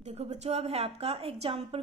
देखो बच्चों, अब है आपका एग्जाम्पल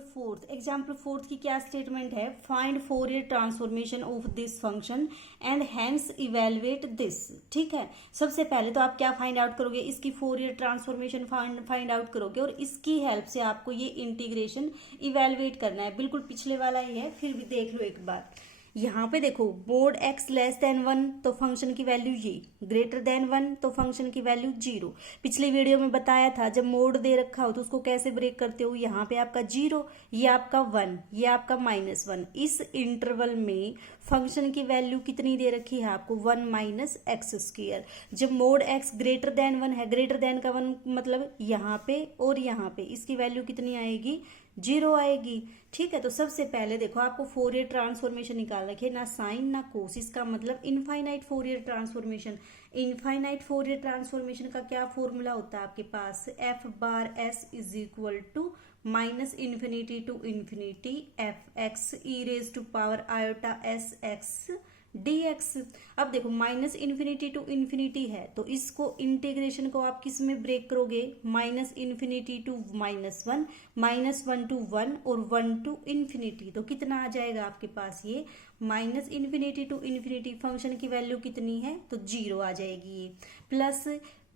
फोर्थ की क्या स्टेटमेंट है। Find Fourier transformation of this function and hence evaluate this. ठीक है, सबसे पहले तो आप क्या फाइंड आउट करोगे, इसकी फोरियर ट्रांसफॉर्मेशन फाइंड आउट करोगे और इसकी हेल्प से आपको ये इंटीग्रेशन इवेलुएट करना है। बिल्कुल पिछले वाला ही है, फिर भी देख लो एक बार। यहाँ पे देखो, मोड एक्स लेस देन 1 तो फंक्शन की वैल्यू ये, ग्रेटर देन 1 तो फंक्शन की वैल्यू 0। पिछले वीडियो में बताया था जब मोड दे रखा हो तो उसको कैसे ब्रेक करते हो। यहाँ पे आपका 0, ये आपका 1, ये आपका -1। इस इंटरवल में फंक्शन की वैल्यू कितनी दे रखी है आपको, 1 माइनस एक्स स्क्र। जब मोड एक्स ग्रेटर देन 1 है, ग्रेटर देन का 1 मतलब यहाँ पे और यहाँ पे, इसकी वैल्यू कितनी आएगी, 0 आएगी। ठीक है, तो सबसे पहले देखो आपको फोरियर ट्रांसफॉर्मेशन निकाल रखी है, ना साइन ना कोस, इसका मतलब infinite Fourier transformation. Infinite Fourier transformation का क्या फॉर्मूला होता है आपके पास, F bar S is equal to minus infinity to infinity F X E raise to power iota S X dx। अब देखो माइनस इन्फिनिटी टू इन्फिनिटी है तो इसको इंटीग्रेशन को आप किस में ब्रेक करोगे, माइनस इन्फिनिटी टू -1, -1 टू 1 और 1 टू इन्फिनिटी। तो कितना आ जाएगा आपके पास, ये minus infinity to infinity function की वैल्यू कितनी है तो 0 आ जाएगी ये, प्लस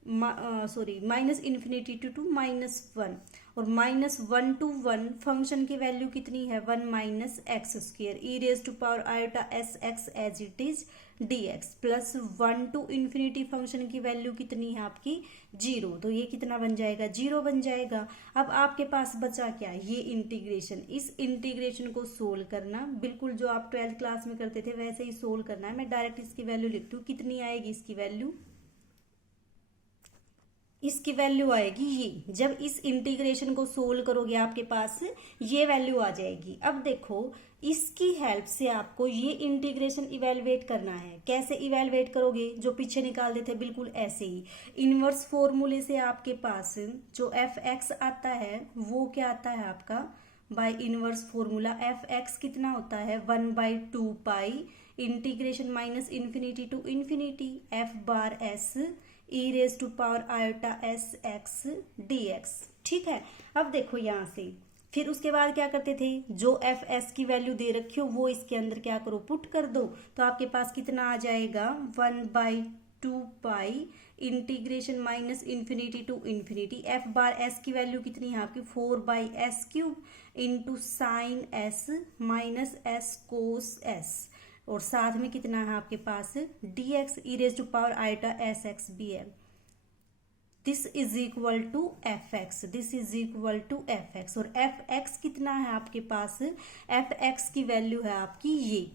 माइनस इन्फिनिटी टू -1 और -1 टू 1 फंक्शन की वैल्यू कितनी है, 1 minus X square E raise to power iota S X as it is dx, plus 1 to infinity function की वैल्यू कितनी है आपकी 0। तो ये कितना बन जाएगा, 0 बन जाएगा। अब आपके पास बचा क्या, ये इंटीग्रेशन। इस इंटीग्रेशन को सोल्व करना, बिल्कुल जो आप 12th क्लास में करते थे वैसे ही सोल्व करना है। मैं डायरेक्ट इसकी वैल्यू लिखती हूँ, कितनी आएगी इसकी वैल्यू, इसकी वैल्यू आएगी ये। जब इस इंटीग्रेशन को सोल्व करोगे आपके पास ये वैल्यू आ जाएगी। अब देखो इसकी हेल्प से आपको ये इंटीग्रेशन इवेलुएट करना है। कैसे इवेलुएट करोगे, जो पीछे निकाल देते बिल्कुल ऐसे ही। इनवर्स फॉर्मूले से आपके पास जो एफ एक्स आता है वो क्या आता है आपका, by inverse formula F X कितना होता है, 1/2 integration minus infinity to infinity F bar S E raise to power iota S X dx। ठीक है, अब देखो यहाँ से फिर उसके बाद क्या करते थे, जो एफ एस की वैल्यू दे रखी हो वो इसके अंदर क्या करो, पुट कर दो। तो आपके पास कितना आ जाएगा, 1/2 integration minus infinity to infinity F bar S की वैल्यू कितनी है आपकी, 4/s³ into sine S minus S cos S, और साथ में कितना है आपके पास dx E raise to power iota S X भी है। This is equal to F X, this is equal to F X. और एफ एक्स कितना है आपके पास, एफ एक्स की वैल्यू है आपकी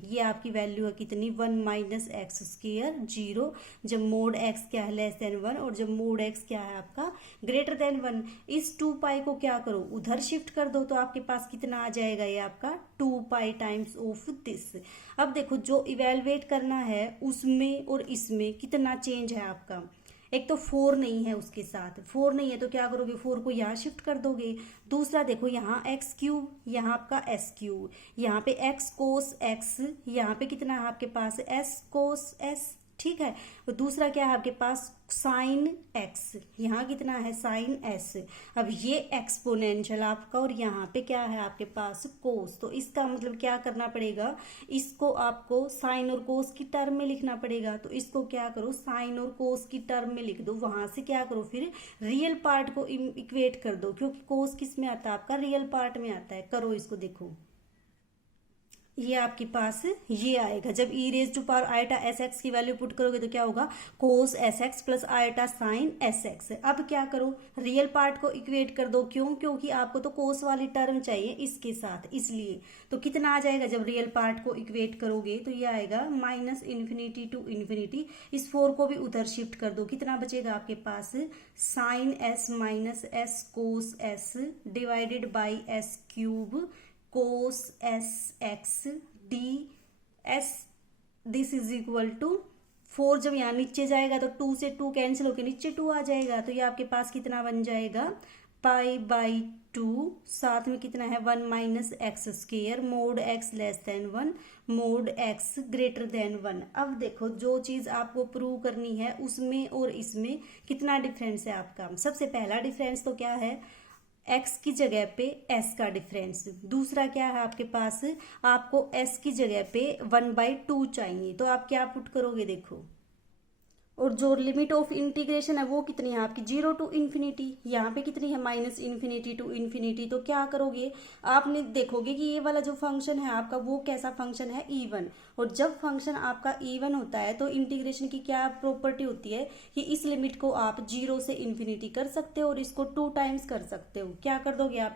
ये आपकी वैल्यू है कितनी, 1 माइनस एक्स स्क्र 0। जब मोड एक्स क्या है, लेस देन 1, और जब मोड एक्स क्या है आपका ग्रेटर देन 1। इस 2 को क्या करो, उधर शिफ्ट कर दो तो आपके पास कितना आ जाएगा, ये आपका 2 टाइम्स ऑफ दिस। अब देखो जो इवेलुएट करना है उसमें और इसमें कितना चेंज है आपका, एक तो 4 नहीं है, उसके साथ 4 नहीं है तो क्या करोगे, 4 को यहाँ शिफ्ट कर दोगे। दूसरा देखो यहाँ x³, यहाँ आपका s³, यहाँ पे x कोस x, यहाँ पे कितना है आपके पास s कोस s। ठीक है, और दूसरा क्या है आपके पास साइन x, यहाँ कितना है साइन s। अब ये एक्सपोनेंशियल आपका, और यहाँ पे क्या है आपके पास कोस। तो इसका मतलब क्या करना पड़ेगा, इसको आपको साइन और कोस की टर्म में लिखना पड़ेगा। तो इसको क्या करो, साइन और कोस की टर्म में लिख दो। वहां से क्या करो, फिर रियल पार्ट को इक्वेट कर दो, क्योंकि कोस किस में आता है आपका, रियल पार्ट में आता है। करो इसको, देखो ये आपके पास ये आएगा। जब E raise to power iota S X की वैल्यू पुट करोगे तो क्या होगा, cos S X plus iota sine S X. अब क्या करो, रियल पार्ट को इक्वेट कर दो। क्यों, क्योंकि आपको तो कोस वाली टर्म चाहिए इसके साथ, इसलिए। तो कितना आ जाएगा जब रियल पार्ट को इक्वेट करोगे, तो ये आएगा माइनस इन्फिनिटी टू इन्फिनिटी। इस 4 को भी उधर शिफ्ट कर दो, कितना बचेगा आपके पास, sine S minus S cos S divided by s³ cos S X D S. This is equal to 4। जब यहाँ नीचे जाएगा तो 2 से 2 कैंसिल होकर नीचे 2 आ जाएगा। तो ये आपके पास कितना बन जाएगा, π/2, साथ में कितना है 1 minus X square mode x less than 1 mode x greater than 1। अब देखो जो चीज आपको प्रूव करनी है उसमें और इसमें कितना डिफरेंस है आपका। सबसे पहला डिफरेंस तो क्या है, x की जगह पे s का डिफरेंस। दूसरा क्या है आपके पास, आपको s की जगह पे 1/2 चाहिए, तो आप क्या पुट करोगे देखो। और जो लिमिट ऑफ इंटीग्रेशन है वो कितनी है आपकी, 0 टू इन्फिनिटी। यहाँ पे कितनी है, -इन्फिनिटी टू इन्फिनिटी। तो क्या करोगे, आपने देखोगे कि ये वाला जो फंक्शन है आपका वो कैसा फंक्शन है, इवन। और जब फंक्शन आपका इवन होता है तो इंटीग्रेशन की क्या प्रॉपर्टी होती है कि इस लिमिट को आप 0 से इन्फिनिटी कर सकते हो और इसको 2 टाइम्स कर सकते हो। क्या कर दोगे आप,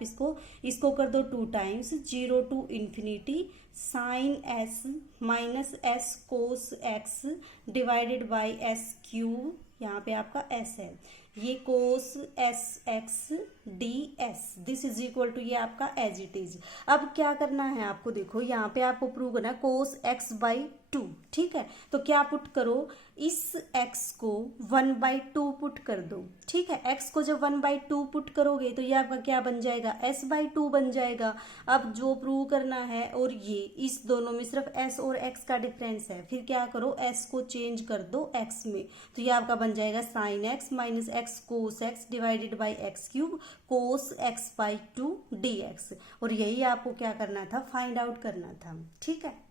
इसको कर दो 2 times, 0 to infinity sine S minus S cos X divided by S cube, यहाँ पे आपका एस है, ये cos S X D S, this is equal to ये आपका एज इट इज। अब क्या करना है आपको, देखो यहाँ पे आपको प्रूव करना है कोस एक्स बाई 2, ठीक है। तो क्या पुट करो, इस x को 1/2 पुट कर दो, ठीक है। x को जब 1/2 पुट करोगे तो ये आपका क्या बन जाएगा, s/2 बन जाएगा। अब जो प्रूव करना है, और ये इस दोनों में सिर्फ s और x का डिफरेंस है, फिर क्या करो, s को चेंज कर दो x में, तो ये आपका बन जाएगा sine x minus X cos X divided by X cube cos x/2 dx। और यही आपको क्या करना था, फाइंड आउट करना था, ठीक है।